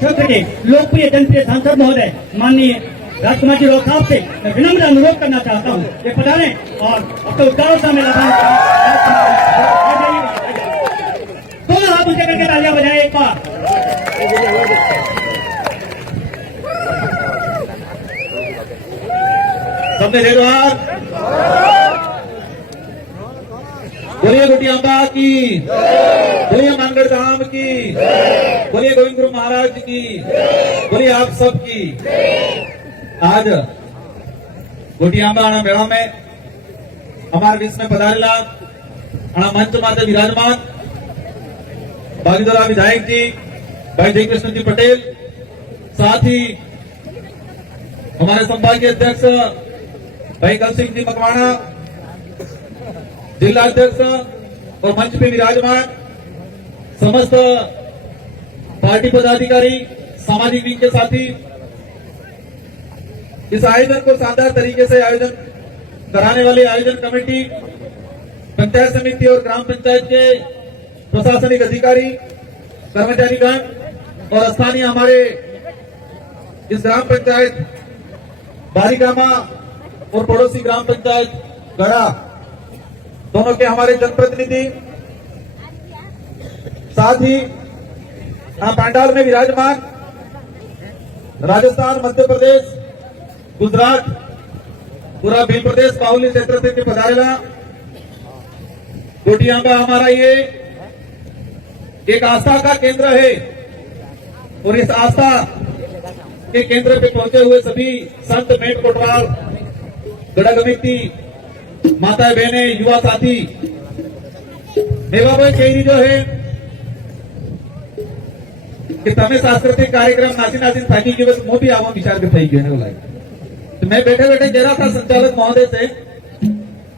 क्षेत्र के लोकप्रिय जनप्रिय सांसद महोदय माननीय राजकुमार जी साहब से मैं विनम्र अनुरोध करना चाहता हूँ कि पधारे और अपने उद्गारों से हमें दोनों हाथ ऊंचे करके तालियां बजाएं एक बार। सबने जय जोहार। बोलिए गुटियांबा की, बोलिए मानगढ़ धाम की, बोलिए गोविंद गुरु महाराज की, बोलिए आप सब की। आज गुटियांबा मेला में हमारे बीच में पधारेला मंच माते विराजमान बागीदोरा विधायक जी भाई जय कृष्ण जी पटेल, साथ ही हमारे संभागीय अध्यक्ष भाई कल सिंह जी मकवाना, जिला अध्यक्ष और मंच पे विराजमान समस्त पार्टी पदाधिकारी, सामाजिक विंग के साथी, इस आयोजन को शानदार तरीके से आयोजन कराने वाले आयोजन कमेटी, पंचायत समिति और ग्राम पंचायत के प्रशासनिक अधिकारी, कर्मचारीगण और स्थानीय हमारे इस ग्राम पंचायत बारीगामा और पड़ोसी ग्राम पंचायत गढ़ा दोनों के हमारे जनप्रतिनिधि, साथ ही पंडाल में विराजमान राजस्थान, मध्य प्रदेश, गुजरात, पूरा भील प्रदेश बाहुल्य क्षेत्र से पधारेला गुटियांबा हमारा ये एक आस्था का केंद्र है और इस आस्था के केंद्र पे पहुंचे हुए सभी संत, मेट कोटवाल, गढ़ा कमेटी, माताएं बहने, युवा साथी, मेवाबाई चेरी जो है कि तमें सांस्कृतिक कार्यक्रम नाची नाची थाकी के बस मोदी आवा विचार के थई गयो ने तो मैं बैठे बैठे जरा था संचालक महोदय से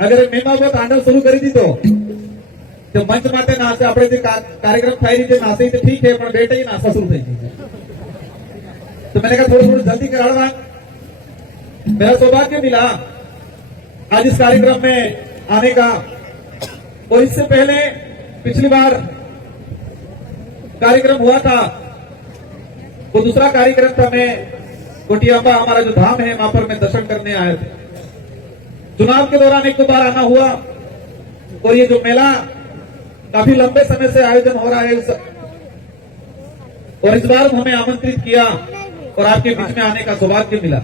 अगर मेमा वो तांडव शुरू कर दी तो मंच माटे नाचे अपने जो कार्यक्रम थाई रीते नाचे तो ठीक है पर बेटे ही नाचा शुरू थई तो मैंने कहा थोड़ी थोड़ी जल्दी कराना। मेरा सौभाग्य मिला आज इस कार्यक्रम में आने का और इससे पहले पिछली बार कार्यक्रम हुआ था वो दूसरा कार्यक्रम था। मैं गुटियांबा हमारा जो धाम है वहां पर मैं दर्शन करने आया था। चुनाव के दौरान एक दो बार आना हुआ और ये जो मेला काफी लंबे समय से आयोजन हो रहा है और इस बार हमें आमंत्रित किया और आपके बीच में आने का सौभाग्य मिला।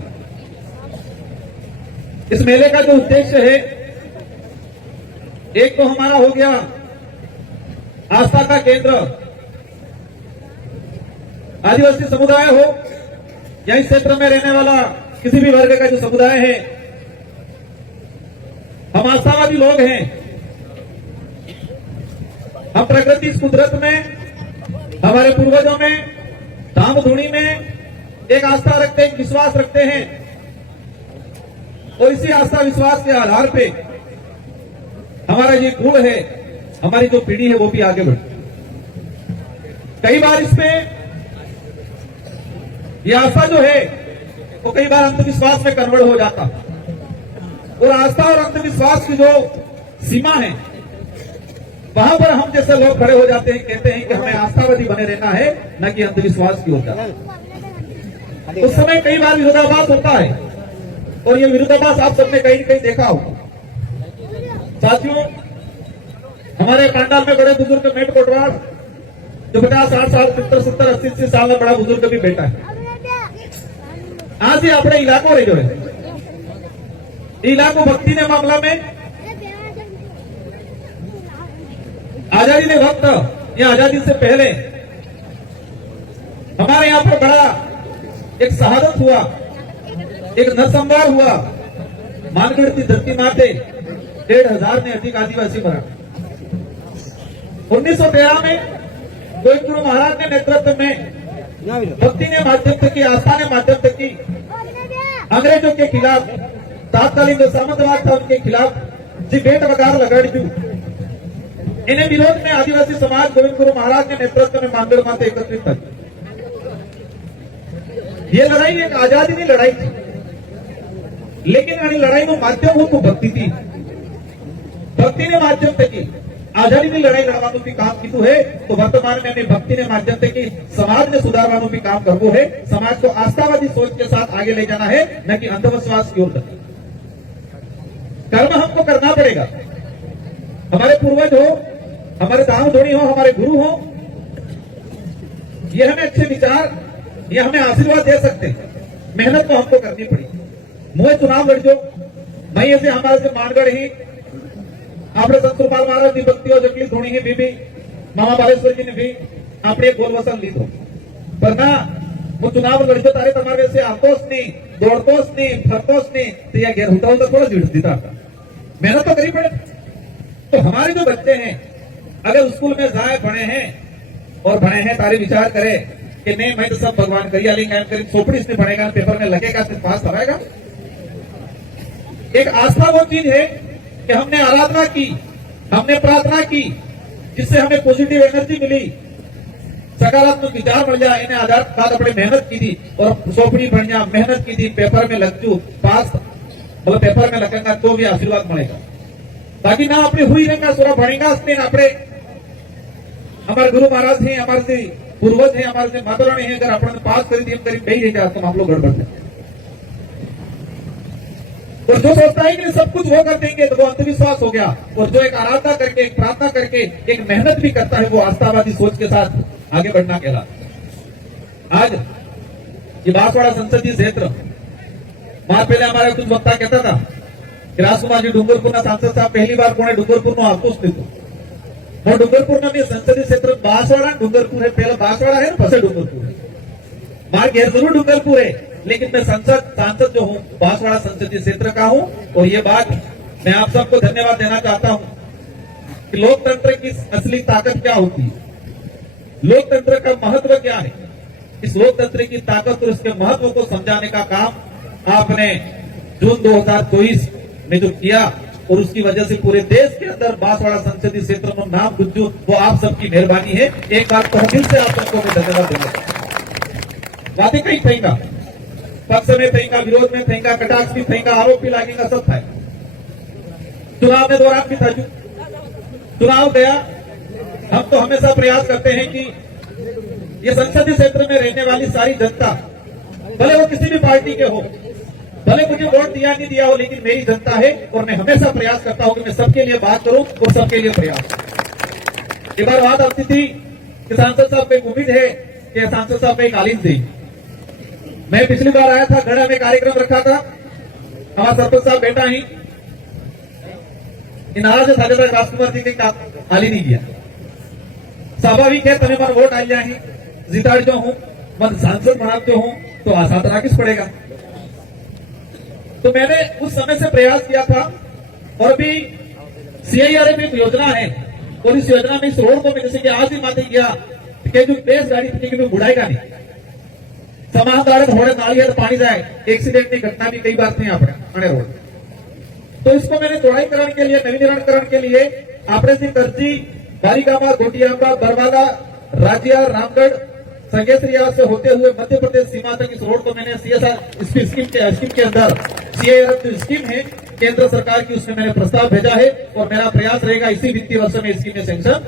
इस मेले का जो उद्देश्य है एक तो हमारा हो गया आस्था का केंद्र, आदिवासी समुदाय हो या इस क्षेत्र में रहने वाला किसी भी वर्ग का जो समुदाय है, हम आस्थावादी लोग हैं। हम प्रकृति, इस कुदरत में, हमारे पूर्वजों में, धाम धूनी में एक आस्था रखते, एक विश्वास रखते हैं और इसी आस्था विश्वास के आधार पे हमारा ये गुण है, हमारी जो पीढ़ी है वो भी आगे बढ़ती। कई बार इसमें ये आस्था जो है वो कई बार अंधविश्वास में कन्वर्ट हो जाता और आस्था और अंधविश्वास की जो सीमा है वहां पर हम जैसे लोग खड़े हो जाते हैं, कहते हैं कि हमें आस्थावादी बने रहना है, न कि अंधविश्वास की होता है। उस समय कई बार विरोधाभास होता है और ये विरोधाभास आप सबने कहीं कहीं देखा होगा। साथियों, हमारे पंडाल में बड़े बुजुर्ग मेट कोटवाल जो 50-60 साल 70-70 80 साल में बड़ा बुजुर्ग भी बैठा है। आज ही अपने इलाको रही जो इलाको भक्ति ने मामला में आजादी ने वक्त या आजादी से पहले हमारे यहाँ पर बड़ा एक शहादत हुआ, एक नरसंहार हुआ। मानगढ़ की धरती माते 1500 ने अधिक आदिवासी मरा। 1913 में गोविंद गुरु महाराज ने नेतृत्व में भक्ति ने माध्यम तक की, आस्था ने माध्यम तक की अंग्रेजों के खिलाफ, तात्कालीन जो सामंतवाद था उनके खिलाफ जी बेट वगार लगाड़ दी। इन्हें विरोध में आदिवासी समाज गोविंद गुरु महाराज के नेतृत्व में मानगढ़ माते एकत्रित था। ये लड़ाई एक आजादी की लड़ाई थी, लेकिन लड़ाई में माध्यम हो तो भक्ति थी, भक्ति ने माध्यम तक की। આઝાદીની લડાઈ લડવાનું બી કામ કીધું है तो वर्तमान में अपनी भक्ति ने माध्यम से कि समाज ने सुधारવાનું भी काम करवो है। समाज को आस्थावादी सोच के साथ आगे ले जाना है, न कि अंधविश्वास की ओर। कर्म हमको करना पड़ेगा। हमारे पूर्वज हो, हमारे दाम धोनी हो, हमारे गुरु हो, ये हमें अच्छे विचार, ये हमें आशीर्वाद दे सकते हैं। मेहनत तो हमको करनी पड़ी। मुझे चुनाव लड़जो, मैं ऐसे हमारे से मानगढ़ ही આપણે સંતરૂપાલ મહારાજની ભક્તિઓ જેટલી ધૂણી હી બીબી મામા બાલેશ્વરજીને ભી આપણે ગોલ વસન લીધો પર ના હું ચુનાવ લડ્યો તારે તમારે से આવતોસ नहीं दौड़तोस नहीं फरतोस नहीं तो ये घेर होता थोड़ा जीत देता था। मेहनत तो करी पड़े। तो हमारे जो बच्चे हैं अगर स्कूल में जाए पढ़े हैं और पढ़े हैं तारे विचार करे कि नहीं मैं तो सब भगवान करिया लेंगे सोपड़ी इसमें पढ़ेगा पेपर में लगेगा फिर पास कराएगा। एक आस्था वो चीज है कि हमने आराधना की, हमने प्रार्थना की, जिससे हमें पॉजिटिव एनर्जी मिली, सकारात्मक विचार बढ़ जाए। इन्हें आधार बाद अपने मेहनत की थी और सोपड़ी बढ़िया मेहनत की थी, पेपर में लग चू पास मतलब पेपर में लगेगा तो भी आशीर्वाद मिलेगा। बाकी ना अपने हुई रहेगा सोरा बढ़ेगा अपने हमारे गुरु महाराज हैं, हमारे से पूर्वज हैं, हमारे से माता रानी है, अगर अपने पास करी थी हम करीब नहीं रह जाते हम लोग गड़बड़ थे। और जो सोचता है कि सब कुछ वो कर देंगे तो वो अंधविश्वास हो गया। और जो एक आराधना करके, एक प्रार्थना करके, एक मेहनत भी करता है वो आस्थावादी सोच के साथ आगे बढ़ना कहला। आज ये बांसवाड़ा संसदीय क्षेत्र मार पहले हमारा कुछ वक्ता कहता था कि राजकुमार जी डूंगरपुर सांसद साहब पहली बार कोने डूंगरपुर नो आपको वो डूंगरपुर में संसदीय क्षेत्र बांसवाड़ा डूंगरपुर है। पहला बांसवाड़ा है ना पसे डूंगरपुर है। मार घेर जरूर डूंगरपुर है लेकिन मैं सांसद जो हूँ बांसवाड़ा संसदीय क्षेत्र का हूँ। और ये बात मैं आप सबको धन्यवाद देना चाहता हूँ कि लोकतंत्र की असली ताकत क्या होती है, लोकतंत्र का महत्व क्या है। इस लोकतंत्र की ताकत और इसके महत्व को समझाने का काम आपने जून 2024 में जो किया और उसकी वजह से पूरे देश के अंदर बांसवाड़ा संसदीय क्षेत्र में नाम गुंजू, वो आप सबकी मेहरबानी है। एक बार तो दिल से आप सबको मैं धन्यवाद देना। बातें कहीं फेंका, पक्ष में फेंका, विरोध में फेंका, कटाक्ष भी फेंका, आरोप भी लगेगा, सब था। चुनाव में दौरान भी था, चुनाव गया। हम तो हमेशा प्रयास करते हैं कि ये संसदीय क्षेत्र में रहने वाली सारी जनता, भले वो किसी भी पार्टी के हो, भले मुझे वोट दिया नहीं दिया हो, लेकिन मेरी जनता है और मैं हमेशा प्रयास करता हूं कि मैं सबके लिए बात करूं और सबके लिए प्रयास। एक बार बात आती थी कि सांसद साहब को उम्मीद है कि सांसद साहब एक आलिम थे। मैं पिछली बार आया था, गढ़ा में कार्यक्रम रखा था, हमारा सरपंच साहब बेटा ही नाराज था राजकुमार जी के आली नहीं किया। स्वाभाविक है तभी मन वोट आई जाए जिताड़ जो हूं मन सांसद बनाते हूं तो आसात राकिस पड़ेगा। तो मैंने उस समय से प्रयास किया था और अभी CIRF एक योजना है और इस योजना में इस रोड को मैं जैसे कि आज ही माते किया कि जो तेज गाड़ी थी कि बुढ़ाएगा नहीं, समानदार थोड़े नालियां पानी जाए, एक्सीडेंट की घटना भी कई बार थी अपने रोड। तो इसको मैंने चौड़ाईकरण के लिए, नवीनीकरण के लिए आपने से कर्जी बारीगामा, गोटियाबा, बरवाला, राजिया, रामगढ़, संगेसरिया से होते हुए मध्य प्रदेश सीमा तक इस रोड को मैंने CSR स्कीम के अंदर CIRF जो स्कीम है केंद्र सरकार की, उसमें मैंने प्रस्ताव भेजा है और मेरा प्रयास रहेगा इसी वित्तीय वर्ष में स्कीम में सेंक्शन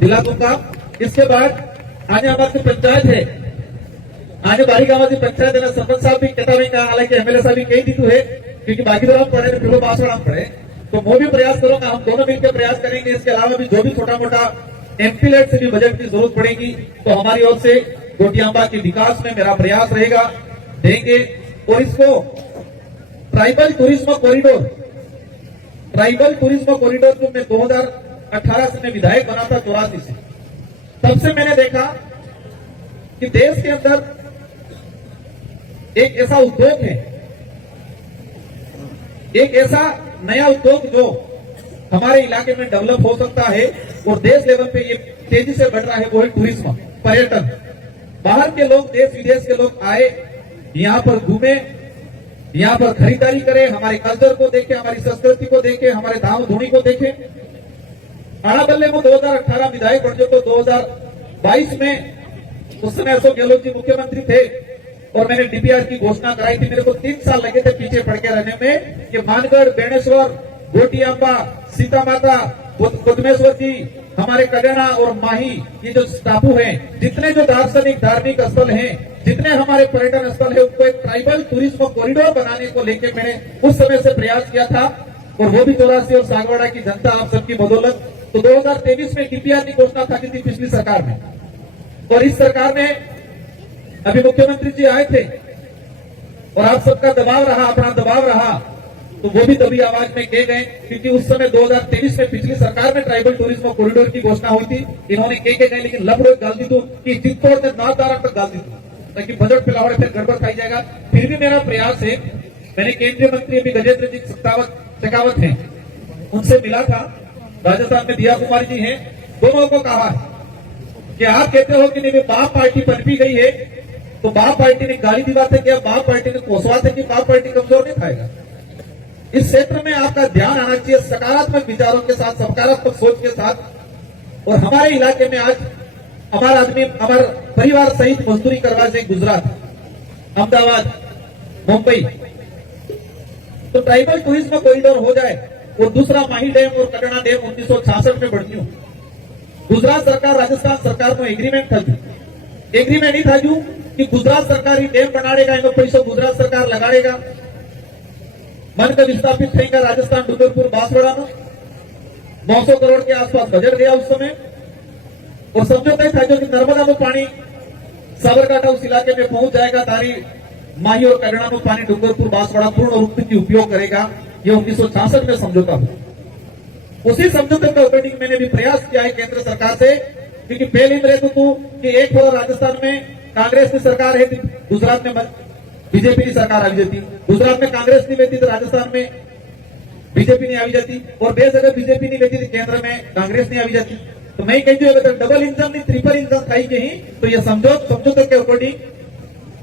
दिला दूंगा। इसके बाद आने हमारी पंचायत है, आने बारीगामा की पंचायत है ना, सरपंच साहब भी कहता नहीं कहा, हालांकि MLA साहब भी कही दी है क्योंकि बाकी तो हम पढ़े फिर बांसवाड़ा हम पढ़े, तो वो भी प्रयास करूंगा, हम दोनों मिलकर प्रयास करेंगे। इसके अलावा भी जो भी छोटा मोटा एमपीलेट से भी बजट की जरूरत पड़ेगी तो हमारी ओर से गोटियांबा के विकास में मेरा प्रयास रहेगा, देंगे। और इसको ट्राइबल टूरिज्म कॉरिडोर जो मैं 2018 से मैं विधायक बना था 84 से, तब से मैंने देखा कि देश के अंदर एक ऐसा उद्योग है, एक ऐसा नया उद्योग जो हमारे इलाके में डेवलप हो सकता है और देश लेवल पे ये तेजी से बढ़ रहा है, वो है टूरिज्म, पर्यटन। बाहर के लोग, देश विदेश के लोग आए, यहाँ पर घूमे, यहाँ पर खरीदारी करें, हमारे कल्चर को देखें, हमारी संस्कृति को देखें, हमारे धाम धूनी को देखें। आना बल्ले में 2018 विधायक बन जो तो 2022 में उस समय अशोक गहलोत जी मुख्यमंत्री थे और मैंने DPR की घोषणा कराई थी। मेरे को 3 साल लगे थे पीछे पड़ के रहने में कि मानगढ़, बेणेश्वर, गोटियांबा, सीता माता, कुदमेश्वर जी, हमारे कल्याणा और माही, ये जो टापू हैं, जितने जो दार्शनिक धार्मिक स्थल हैं, जितने हमारे पर्यटन स्थल है, उनको एक ट्राइबल टूरिज्म कॉरिडोर बनाने को लेकर मैंने उस समय से प्रयास किया था, और वो भी चौरासी और सागवाड़ा की जनता आप सबकी बदौलत। तो 2023 में डीपीआर की घोषणा था थी पिछली सरकार में, और इस सरकार में अभी मुख्यमंत्री जी आए थे और आप सबका दबाव रहा, अपना दबाव रहा, तो वो भी दबी आवाज में कह गए, क्योंकि उस समय 2023 में पिछली सरकार में ट्राइबल टूरिज्म कॉरिडोर की घोषणा हुई थी। इन्होंने कह गए, लेकिन लपड़ो गाल दी तो कि चित्तौड़ से नादारा तक गाल दी तो, ताकि बजट पिलावड़े फिर गड़बड़ खाई जाएगा। फिर भी मेरा प्रयास है, मैंने केंद्रीय मंत्री अभी गजेंद्र जी शेखावत हैं, उनसे मिला था, राजस्थान में दिया कुमारी जी हैं, दोनों को कहा कि आप कहते हो कि नहीं बाप पार्टी पनपी गई है, तो बाप पार्टी ने गाली दी बात है क्या, बाप पार्टी ने कोसवात है कि बाप पार्टी कमजोर नहीं खाएगा। इस क्षेत्र में आपका ध्यान आना चाहिए, सकारात्मक विचारों के साथ, सकारात्मक सोच के साथ। और हमारे इलाके में आज हमारा आदमी, हमारे परिवार सहित मजदूरी करवा जाए गुजरात, अहमदाबाद, मुंबई, तो ट्राइबल टूरिज्म कॉरिडोर हो जाए। और दूसरा माही डैम और कटना डैम 1966 में बढ़ती हूँ। गुजरात सरकार राजस्थान सरकार को एग्रीमेंट था, एग्रीमेंट नहीं था जू कि गुजरात सरकार ही डैम बनाड़ेगा, एनो पैसो गुजरात सरकार लगाड़ेगा। मन का विस्थापित थेगा राजस्थान डूंगरपुर बांसवाड़ा में 900 करोड़ के आसपास बजट गया उस समय, और समझौता ही था जो कि नर्मदा में पानी साबरकांठा उस इलाके में पहुंच जाएगा, तारी माही और कगड़ा में पानी डूंगरपुर बांसवाड़ा पूर्ण रूप से उपयोग करेगा। ये 1966 में समझौता हुआ। उसी समझौते के अकॉर्डिंग मैंने भी प्रयास किया है केंद्र सरकार से, क्योंकि पहले में रहते तू कि एक थोड़ा राजस्थान में कांग्रेस की सरकार है, गुजरात में बीजेपी की सरकार आई जाती, गुजरात में कांग्रेस नहीं लेती तो राजस्थान में बीजेपी नहीं आई जाती, और बेस अगर बीजेपी नहीं लेती तो केंद्र में कांग्रेस नहीं आई जाती। तो मैं कहती हूँ अगर डबल इंजन नहीं ट्रिपल इंजन खाई के ही, तो ये समझौते के अकॉर्डिंग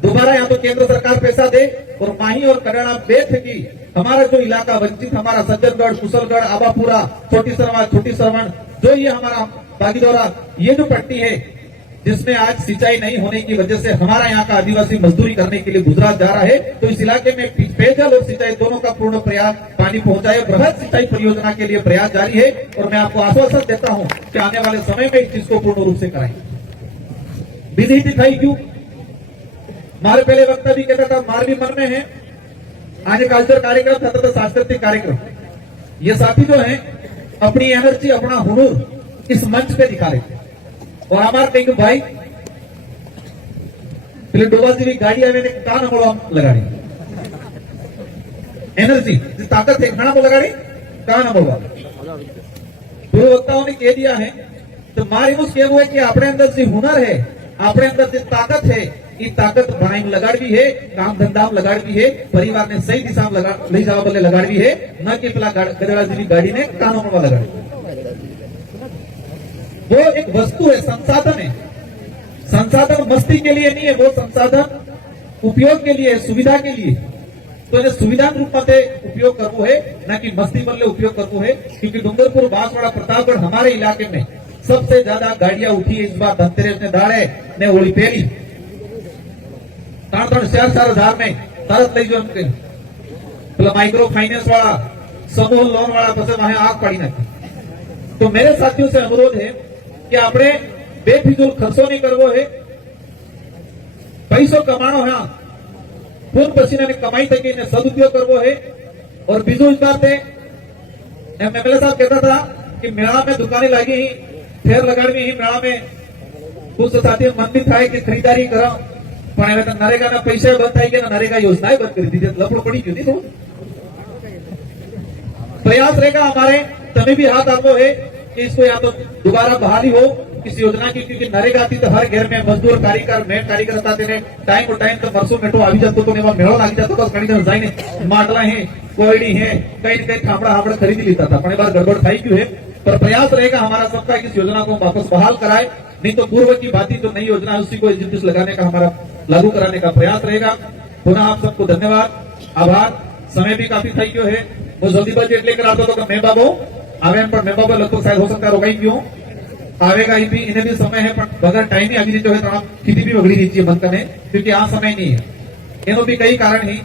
दोबारा यहाँ तो केंद्र सरकार पैसा दे, और माही और कल्याणा बेथ की हमारा जो इलाका वंचित, हमारा सज्जनगढ़, कुशलगढ़, आबापुरा, छोटी सरवण, जो ये हमारा बागीदौरा, ये जो पट्टी है जिसमें आज सिंचाई नहीं होने की वजह से हमारा यहाँ का आदिवासी मजदूरी करने के लिए गुजरात जा रहा है, तो इस इलाके में पेयजल और सिंचाई दोनों का पूर्ण प्रयास पानी पहुंचाए, बृहद सिंचाई परियोजना के लिए प्रयास जारी है। और मैं आपको आश्वासन देता हूं कि आने वाले समय में इस चीज को पूर्ण रूप से कराएंगे। बिजी दिखाई क्यों, मारे पहले वक्ता भी कहता था मार भी मन में है, आज कल्चर कार्यक्रम था तो सांस्कृतिक कार्यक्रम, ये साथी जो है अपनी एनर्जी, अपना हुनर इस मंच पे दिखा रहे थे। और हमारे कहीं भाई पहले डोबा जी गाड़ी आवे ने कान हमला लगाड़ी, एनर्जी ताकत है खाना को लगाड़ी कान हमला। पूर्व वक्ताओं ने कह दिया है, तो मारे मुझ कहू है कि अपने अंदर जो हुनर है, अपने अंदर जो ताकत है, ये ताकत बनाई में लगाड़ भी है, काम धंधा में लगाड़ भी है, परिवार ने सही दिशा में ले जावा बल्ले लगाड़ भी है, न कि पिला गजड़ा जी गाड़ी ने कानों में लगाड़ी। वो एक वस्तु है, संसाधन है, संसाधन मस्ती के लिए नहीं है, वो संसाधन उपयोग के लिए, सुविधा के लिए। तो ये सुविधा रूप में उपयोग करवो है, न कि मस्ती बल्ले उपयोग करवो है। क्योंकि डूंगरपुर, बांसवाड़ा, प्रतापगढ़ हमारे इलाके में सबसे ज्यादा गाड़ियां उठी है इस बार धनतेरस ने दाड़े ने होली पहली 3,4,000 में तरत लई जो પેલા માઇક્રો ફાઇનાન્સ વાળા, સમૂહ લોન વાળા પાસે વહાં આગ પાડી નાખી। तो मेरे साथियों से अनुरोध है कि આપણે बेफिजूल खर्चो नहीं करवो है, पैसों कमानो है, खून पसीने ने कमाई थकी ने सदुपयोग करवो है। और बीजू इस बात एमएलए साहब कहता था कि मेला में दुकानें लगी ही, फेर लगाड़ी ही, मेला में कुछ साथी मन भी था कि खरीदारी करा, પણ હવે તો નરેગાના પૈસા બંધ થઈ ગયા, નરેગા યોજનાએ બંધ કરી દીધી, લફડો પડી ગયું નહીં। प्रयास रहेगा हमारे, तभी भी हाथ आगो है कि इसको या तो दोबारा बहाली हो इस योजना की, क्योंकि नरेगा थी तो हर घर में मजदूर, कारीगर, मेट कारीगर था तेने टाइम टू टाइम तो परसों मेटो आ जातो, तो मेड़ो लागी जातो, बस घणी जन जाइने માટલા है, कोयडी है, कई कई थापड़ा हापड़ा खरीदी लेता था, पण बार गड़बड़ થઈ ગયું है। पर प्रयास रहेगा हमारा सबका कि इस योजना को वापस बहाल कराए, नहीं तो पूर्व की भांति जो नई योजना है उसी को एजेंसी लगाने का, हमारा लागू कराने का प्रयास रहेगा। पुनः आप सबको धन्यवाद, आभार। समय भी काफी થઈ ગયો है, वो जल्दीबाजी એટલે करातो तो मैं बाबू आवे, पर मैं बाबू लगभग शायद हो सकता रोकाई क्यों आवेगा, इन्हें भी समय है, पर बगैर टाइम ही अभी जो है थोड़ा स्थिति भी बगड़ी रही है बंद करने, क्योंकि आ समय नहीं है। एनो भी कई कारण ही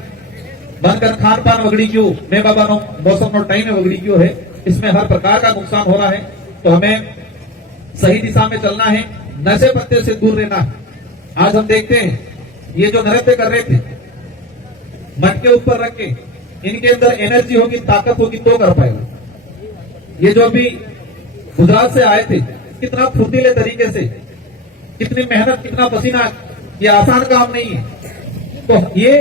बंद कर खान पान बगड़ी क्यों, मैं बाबा नो मौसम नो टाइम में बगड़ी क्यों है, इसमें हर प्रकार का नुकसान हो रहा है। तो हमें सही दिशा में चलना है, नशे पत्ते से दूर रहना है। आज हम देखते हैं ये जो नृत्य कर रहे थे मटके ऊपर रख के, इनके अंदर एनर्जी होगी, ताकत होगी तो कर पाएगा। ये जो अभी गुजरात से आए थे, कितना फुर्तीले तरीके से, कितनी मेहनत, कितना पसीना, ये आसान काम नहीं है। तो ये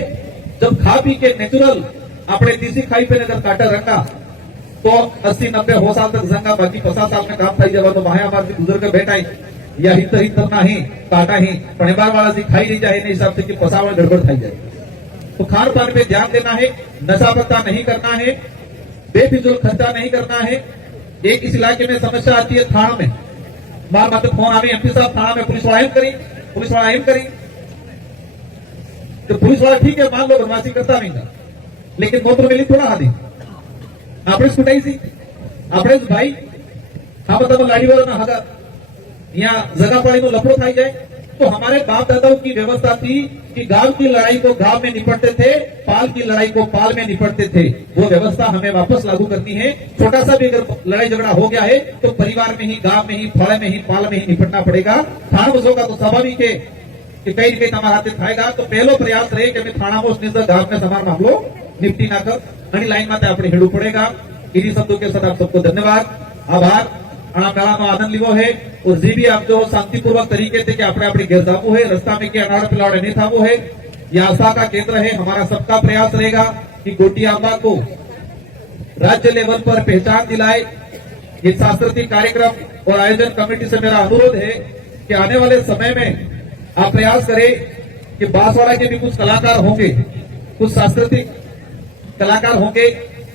जब खा पी के नेचुरल अपने देसी खाई पे नजर काटा रखा तो 80-90 हो साल तक जंगा, बाकी 50 साल में काम થઈ જવા તો મહાયામારથી बुजुर्ग બેઠા या हित हितना ही काटा ही पण बार वाला से खाई नहीं जाए हिसाब से कि पसावड़ गड़बड़ થઈ जाए। तो खान पान पे ध्यान देना है, नशा पत्ता नहीं करना है, बेफिजूल खर्चा नहीं करना है। एक इस इलाके में समस्या आती है थाना में, बार बार फोन आवे एमपी साहब थाना में पुलिस वाला एम करी तो पुलिस वाला ठीक है मान लो बदमाशी करता नहीं था, लेकिन मोटर मिली थोड़ा हादी આપણે જ કુટાઈ છી, આપણે જ ભાઈ આ બધા લાડીવાળાના હગા यहाँ जगह पड़ी में लफड़ो थाई जाए। तो हमारे बाप दादाओं की व्यवस्था थी कि गांव की लड़ाई को गांव में निपटते थे, पाल की लड़ाई को पाल में निपटते थे। वो व्यवस्था हमें वापस लागू करनी है। छोटा सा भी अगर लड़ाई झगड़ा हो गया है तो परिवार में ही, गांव में ही, फड़े में ही, पाल में ही निपटना पड़ेगा। थाना बसों का तो स्वाभाविक है कि कई कई तमारा हाथ थाएगा। तो पहलो प्रयास रहे कि थाना बस गांव में समार मामलो निपटी ना कर लाइन में अपने हेड़ू पड़ेगा। इन्हीं शब्दों के साथ आप सबको धन्यवाद, आभार। मेळानो आनंद लीधो है और जी भी आप जो शांतिपूर्वक तरीके से कि अपने अपने घर जावू है, रास्ता में कि अनाड़ पिलाड़े नहीं थावू है। यह आस्था का केंद्र है। हमारा सबका प्रयास रहेगा कि गोटियांबा को राज्य लेवल पर पहचान दिलाए। ये सांस्कृतिक कार्यक्रम और आयोजन कमेटी से मेरा अनुरोध है कि आने वाले समय में आप प्रयास करें कि बांसवाड़ा के भी कुछ कलाकार होंगे, कुछ सांस्कृतिक कलाकार होंगे,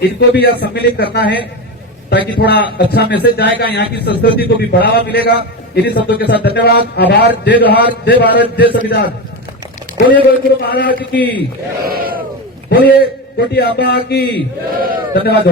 इनको भी यह सम्मिलित करना है ताकि थोड़ा अच्छा मैसेज जाएगा, यहाँ की संस्कृति को भी बढ़ावा मिलेगा। इन्हीं शब्दों के साथ धन्यवाद, आभार। जय जोहार, जय भारत, जय संविधान। बोलिए गुरु महाराज की, बोलिए गोटियांबा की। धन्यवाद।